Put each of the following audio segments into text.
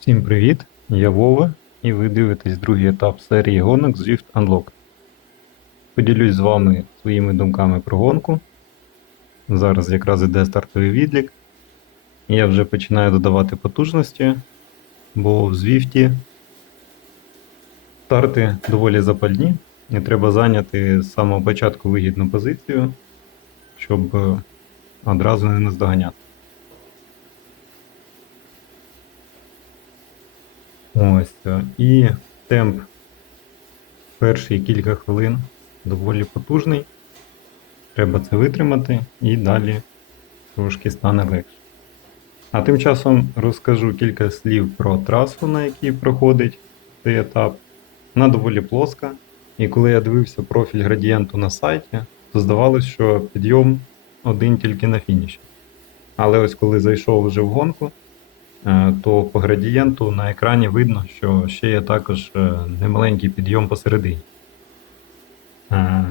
Всім привіт! Я Вова, і ви дивитесь другий етап серії гонок Zwift Unlocked. Поділюсь з вами своїми думками про гонку. Зараз якраз іде стартовий відлік. Я вже починаю додавати потужності, бо в Zwift старти доволі запальні, і треба зайняти з самого початку вигідну позицію, щоб е, одразу не наздоганяти. Ось. е, І темп перші кілька хвилин доволі потужний. Треба це витримати і далі трошки стане легше. А тим часом розкажу кілька слів про трасу, на якій проходить цей етап. Вона доволі плоска. І коли я дивився профіль градієнту на сайті, то здавалось, що підйом один тільки на фініші. Але ось коли зайшов вже в гонку, то по градієнту на екрані видно, що ще є також е, немаленький підйом посередині. Е,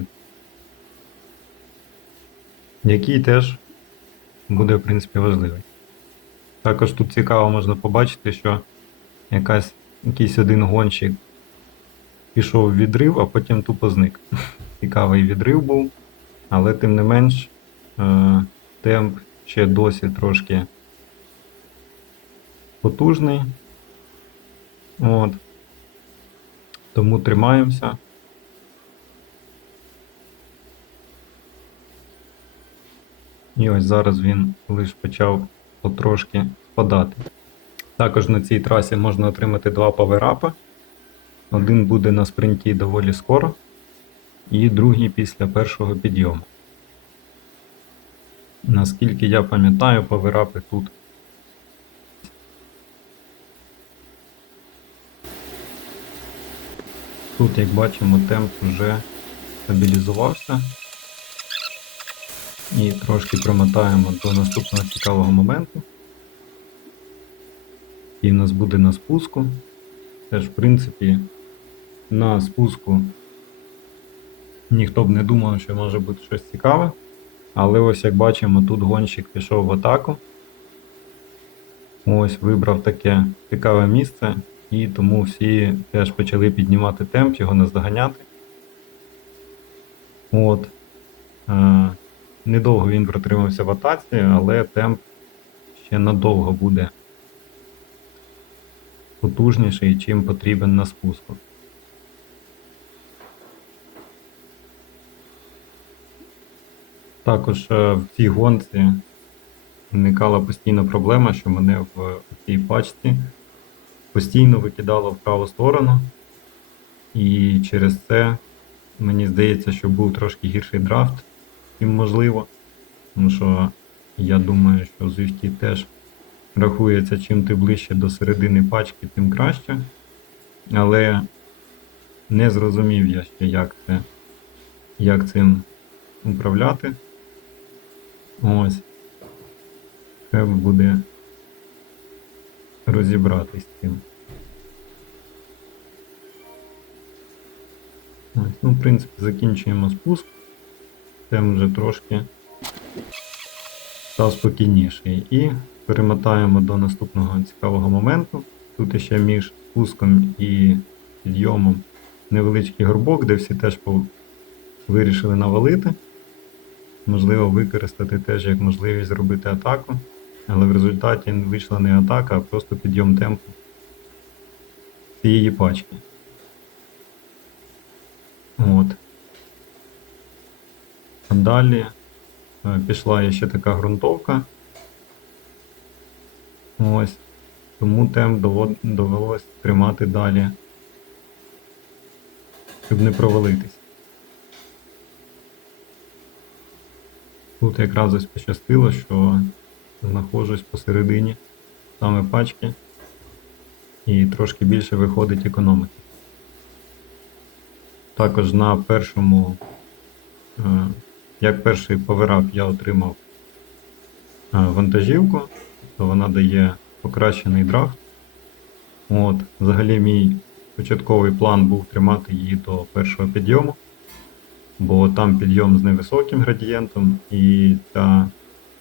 Який теж буде, в принципі, важливий. Також тут цікаво можна побачити, що якась, якийсь один гонщик пішов в відрив, а потім тупо зник. Цікавий відрив був, але тим не менш темп ще досі трошки потужний. От. Тому тримаємося. І ось зараз він лише почав потрошки впадати. Також на цій трасі можна отримати два паверапи. Один буде на спринті доволі скоро, і другий після першого підйому. Наскільки я пам'ятаю, паверапи тут Тут, як бачимо, темп вже стабілізувався. І трошки промотаємо до наступного цікавого моменту. І в нас буде на спуску. Теж, в принципі, на спуску ніхто б не думав, що може бути щось цікаве. Але ось як бачимо, тут гонщик пішов в атаку. Ось вибрав таке цікаве місце. І тому всі теж почали піднімати темп, його наздоганяти. От. Е, недовго він протримався в атаці, але темп ще надовго буде потужніший, чим потрібен на спуску. Також е, в цій гонці виникала постійна проблема, що мене в цій пачці постійно викидало в праву сторону. І через це мені здається, що був трошки гірший драфт, чим можливо. Тому що я думаю, що в теж рахується, чим ти ближче до середини пачки, тим краще. Але не зрозумів я ще, як це, як цим управляти. Ось. Треба буде розібратись з цим. Ну, в принципі, закінчуємо спуск. Тем вже трошки став спокійніший. І перемотаємо до наступного цікавого моменту. Тут ще між спуском і підйомом невеличкий горбок, де всі теж вирішили навалити. Можливо, використати теж як можливість зробити атаку. Але в результаті вийшла не атака, а просто підйом темпу цієї пачки. От. Далі е, пішла ще така ґрунтовка. Ось. Тому темп довелось тримати далі, щоб не провалитись. Тут якраз ось пощастило, що знаходжусь посередині саме пачки і трошки більше виходить економики. Також на першому, е, як перший поверап я отримав е, вантажівку, то вона дає покращений драфт. От, Взагалі мій початковий план був тримати її до першого підйому, бо там підйом з невисоким градієнтом і ця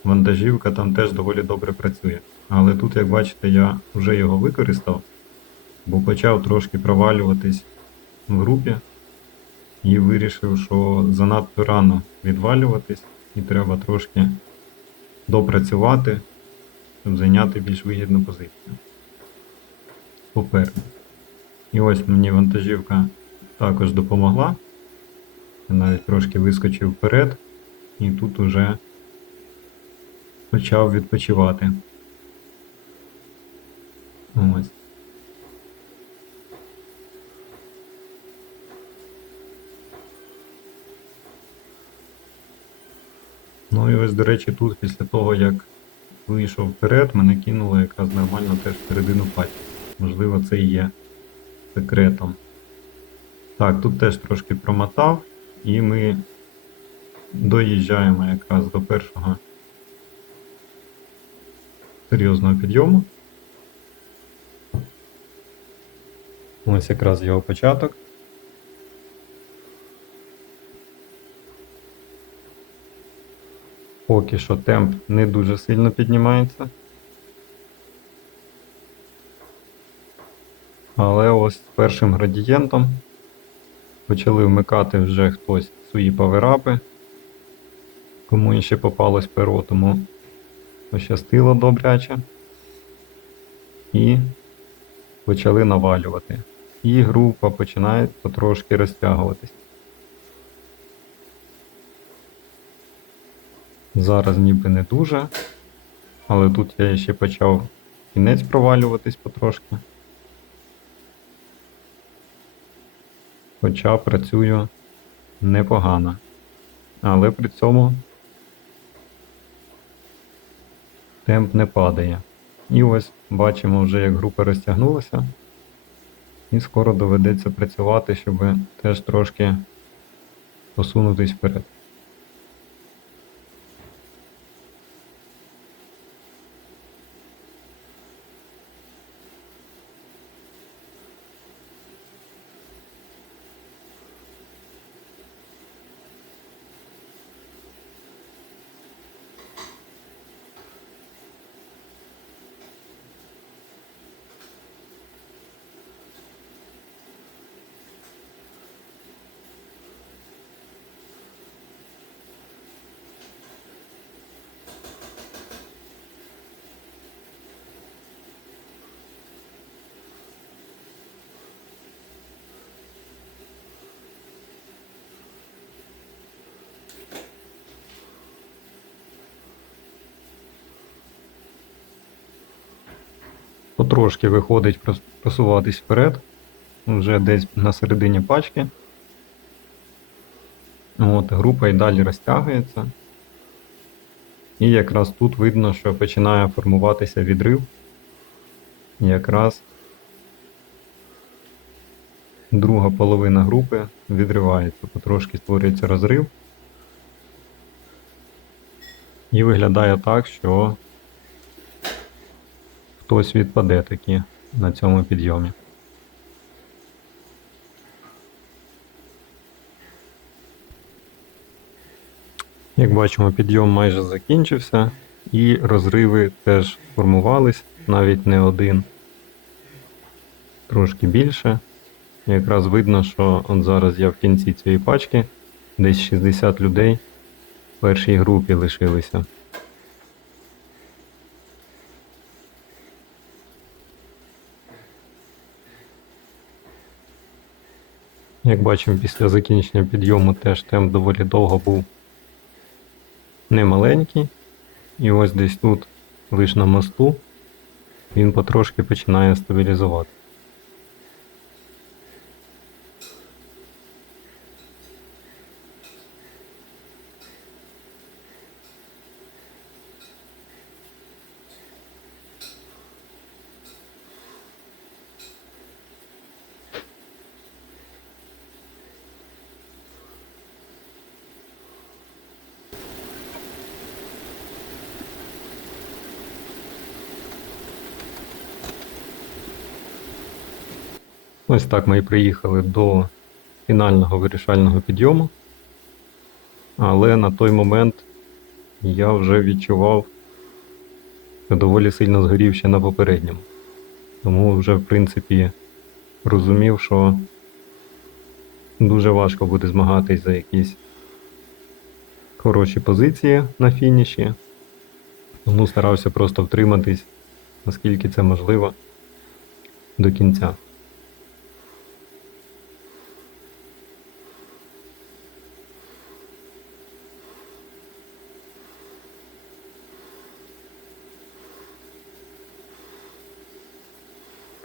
вантажівка там теж доволі добре працює. Але тут, як бачите, я вже його використав, бо почав трошки провалюватись в групі і вирішив, що занадто рано відвалюватись і треба трошки допрацювати, щоб зайняти більш вигідну позицію. Попереду. І ось мені вантажівка також допомогла. Я навіть трошки вискочив вперед і тут уже почав відпочивати. Ось. Ну і ось, до речі, тут після того, як вийшов вперед, мене кинуло якраз нормально теж середину паті. Можливо, це і є секретом. Так, тут теж трошки промотав, і ми доїжджаємо якраз до першого серйозного підйому. Ось якраз його початок. Поки що темп не дуже сильно піднімається. Але ось з першим градієнтом почали вмикати вже хтось свої паверапи. Кому ще попалось перо, тому пощастило добряче. І почали навалювати. І група починає потрошки розтягуватись. Зараз ніби не дуже, але тут я ще почав кінець провалюватись потрошки. Хоча працюю непогано. Але при цьому темп не падає. І ось бачимо вже, як група розтягнулася. І скоро доведеться працювати, щоб теж трошки посунутись вперед. Потрошки виходить просуватись вперед. Вже десь на середині пачки. От, група і далі розтягується. І якраз тут видно, що починає формуватися відрив. Якраз друга половина групи відривається, потрошки створюється розрив. І виглядає так, що хтось відпаде таки на цьому підйомі. Як бачимо, підйом майже закінчився, і розриви теж формувались, навіть не один, трошки більше. Якраз видно, що от зараз я в кінці цієї пачки, десь 60 людей в першій групі лишилися. Як бачимо, після закінчення підйому теж темп доволі довго був немаленький. І ось десь тут, лише на мосту, він потрошки починає стабілізувати. Ось так ми і приїхали до фінального вирішального підйому. Але на той момент я вже відчував що доволі сильно згорів ще на попередньому. Тому вже, в принципі, розумів, що дуже важко буде змагатись за якісь хороші позиції на фініші. Тому старався просто втриматись, наскільки це можливо, до кінця.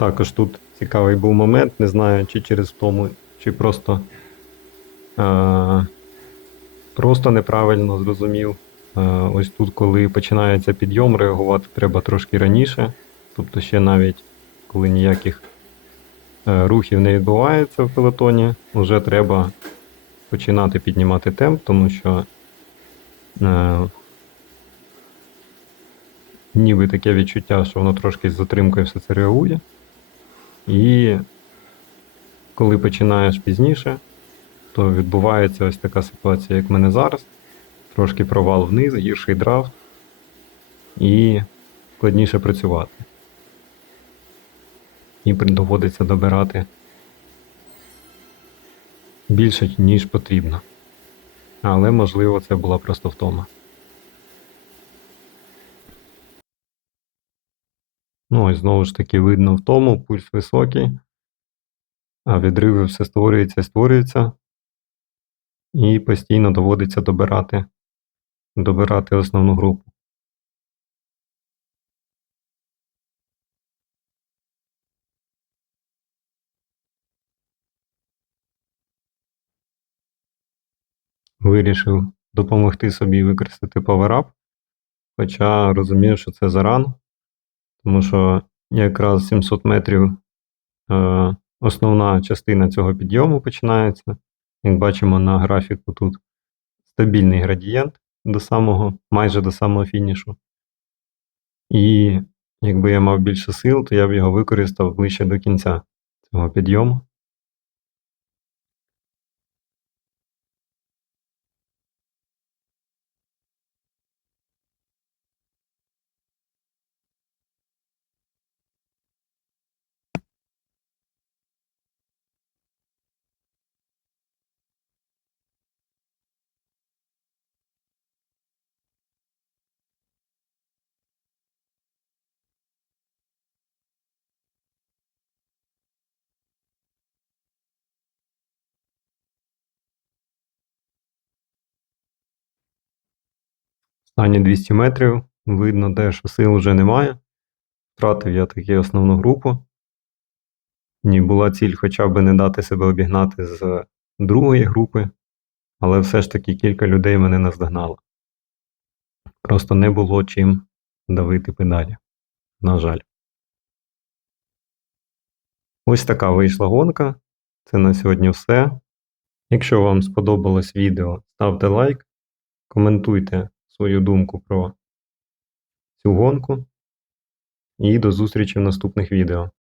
Також тут цікавий був момент, не знаю, чи через втому, чи просто, е, просто неправильно зрозумів. Е, ось тут, коли починається підйом, реагувати треба трошки раніше. Тобто ще навіть коли ніяких е, рухів не відбувається в пелотоні, вже треба починати піднімати темп, тому що е, ніби таке відчуття, що воно трошки з затримкою все це реагує. І коли починаєш пізніше, то відбувається ось така ситуація, як в мене зараз. Трошки провал вниз, гірший драфт і складніше працювати. І доводиться добирати більше, ніж потрібно. Але можливо це була просто втома. Ну, ось знову ж таки видно в тому, пульс високий, а відриви все створюються і створюються, і постійно доводиться добирати, добирати основну групу. Вирішив допомогти собі використати паверап, хоча розумів, що це зарано, тому що якраз 700 метрів е, основна частина цього підйому починається. Як бачимо на графіку, тут стабільний градієнт до самого, майже до самого фінішу. І якби я мав більше сил, то я б його використав ближче до кінця цього підйому. Останні 200 метрів видно те, що сил вже немає. Втратив я таки основну групу. Ні, була ціль хоча б не дати себе обігнати з другої групи, але все ж таки кілька людей мене наздогнало. Просто не було чим давити педалі. На жаль. Ось така вийшла гонка. Це на сьогодні все. Якщо вам сподобалось відео, ставте лайк, коментуйте свою думку про цю гонку. І до зустрічі в наступних відео.